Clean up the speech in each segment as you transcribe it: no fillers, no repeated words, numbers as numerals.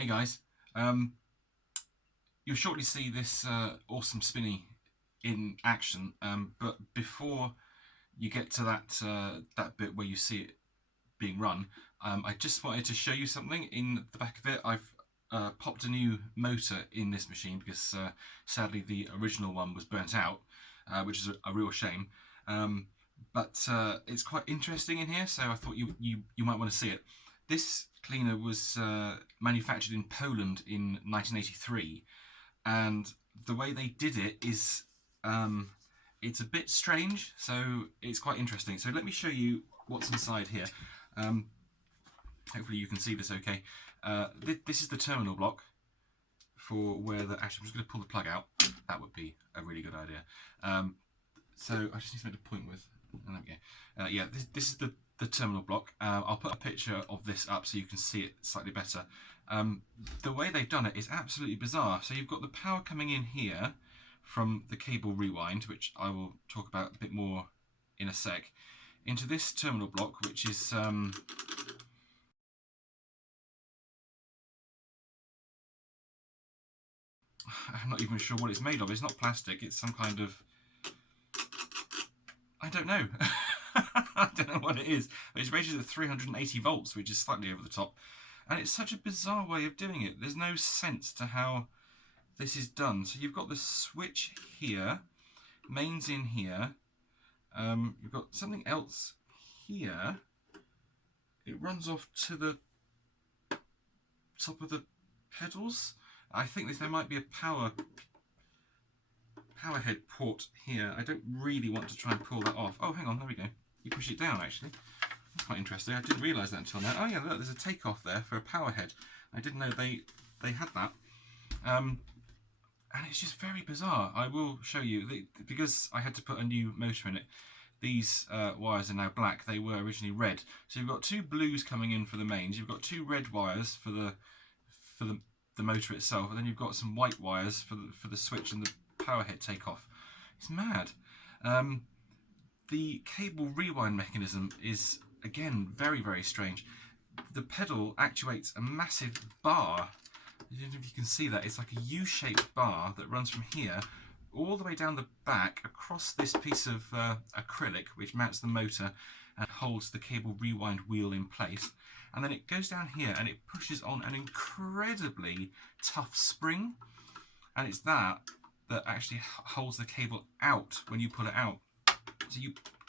Hey guys, you'll shortly see this awesome Spinney in action, but before you get to that bit where you see it being run, I just wanted to show you something. In the back of it, I've popped a new motor in this machine because sadly the original one was burnt out, which is a real shame. But it's quite interesting in here, so I thought you might want to see it. This cleaner was manufactured in Poland in 1983, and the way they did it is it's a bit strange, so it's quite interesting. So let me show you what's inside here. Hopefully you can see this okay. This is the terminal block for where the... Actually, I'm just going to pull the plug out. That would be a really good idea. So I just need to make a point with... There we go. Yeah, this is the terminal block. I'll put a picture of this up so you can see it slightly better. The way they've done it is absolutely bizarre. So you've got the power coming in here from the cable rewind, which I will talk about a bit more in a sec, into this terminal block, which is I'm not even sure what it's made of. It's not plastic, it's some kind of... I don't know. I don't know what it is. But it's rated at 380 volts, which is slightly over the top. And it's such a bizarre way of doing it. There's no sense to how this is done. So you've got the switch here, mains in here. You've got something else here. It runs off to the top of the pedals. I think there might be a power head port here. I don't really want to try and pull that off. Oh, hang on, there we go. You push it down, actually. That's quite interesting. I didn't realise that until now. Oh yeah, look, there's a takeoff there for a power head. I didn't know they had that. And it's just very bizarre. I will show you, because I had to put a new motor in it. These wires are now black. They were originally red. So you've got two blues coming in for the mains. You've got two red wires for the motor itself, and then you've got some white wires for the switch and the power head takeoff. It's mad. The cable rewind mechanism is, again, very, very strange. The pedal actuates a massive bar. I don't know if you can see that. It's like a U-shaped bar that runs from here all the way down the back across this piece of acrylic which mounts the motor and holds the cable rewind wheel in place. And then it goes down here and it pushes on an incredibly tough spring. And it's that actually holds the cable out when you pull it out. So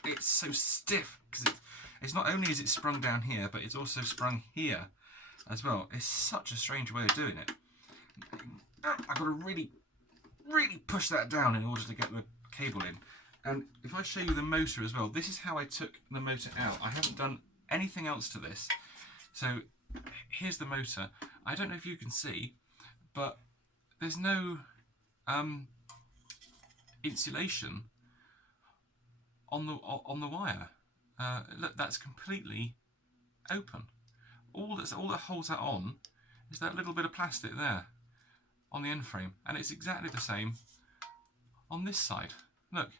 it's so stiff because it's not only is it sprung down here, but it's also sprung here as well. It's such a strange way of doing it. I've got to really push that down in order to get the cable in. And if I show you the motor as well, this is how I took the motor out. I haven't done anything else to this. So here's the motor. I don't know if you can see, but there's no insulation on the wire. Look, that's completely open. All that holds that on is that little bit of plastic there on the end frame, and it's exactly the same on this side. Look,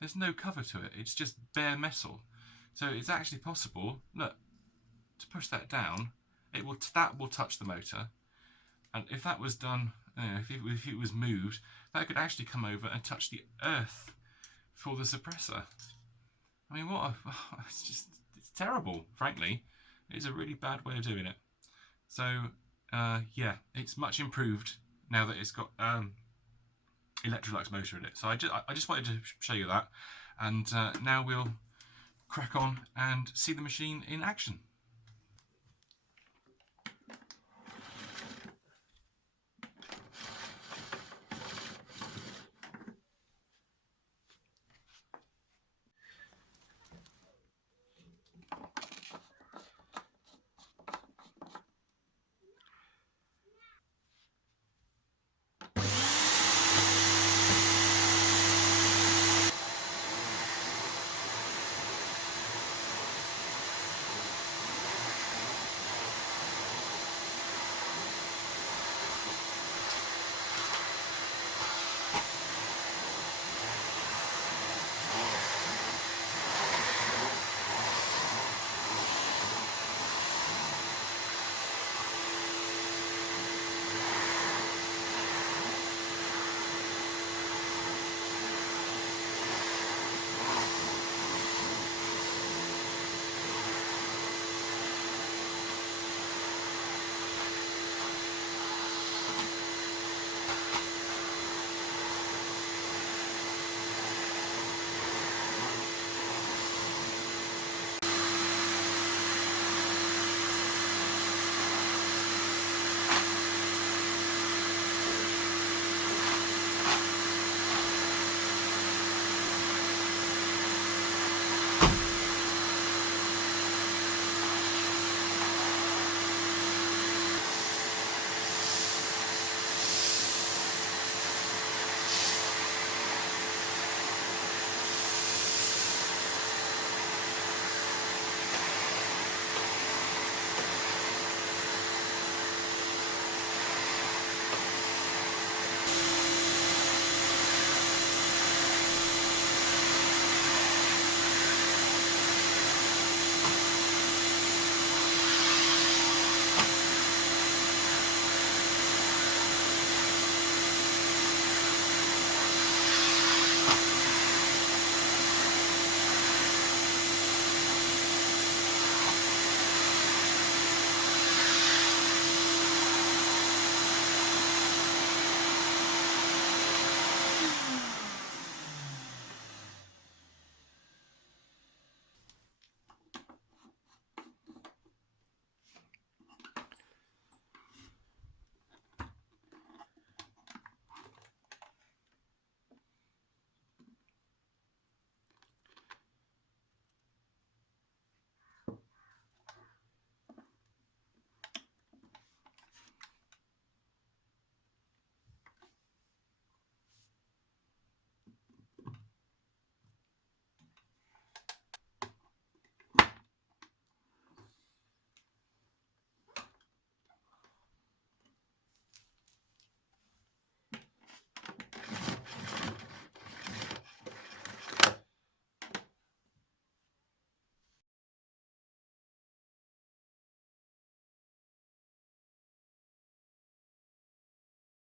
there's no cover to it. It's just bare metal. So it's actually possible, look, to push that down. That will touch the motor, and if that was done, if it was moved, that could actually come over and touch the earth for the suppressor. I mean, it's terrible, frankly. It's a really bad way of doing it. So yeah, it's much improved now that it's got Electrolux motor in it. So I just wanted to show you that, and now we'll crack on and see the machine in action.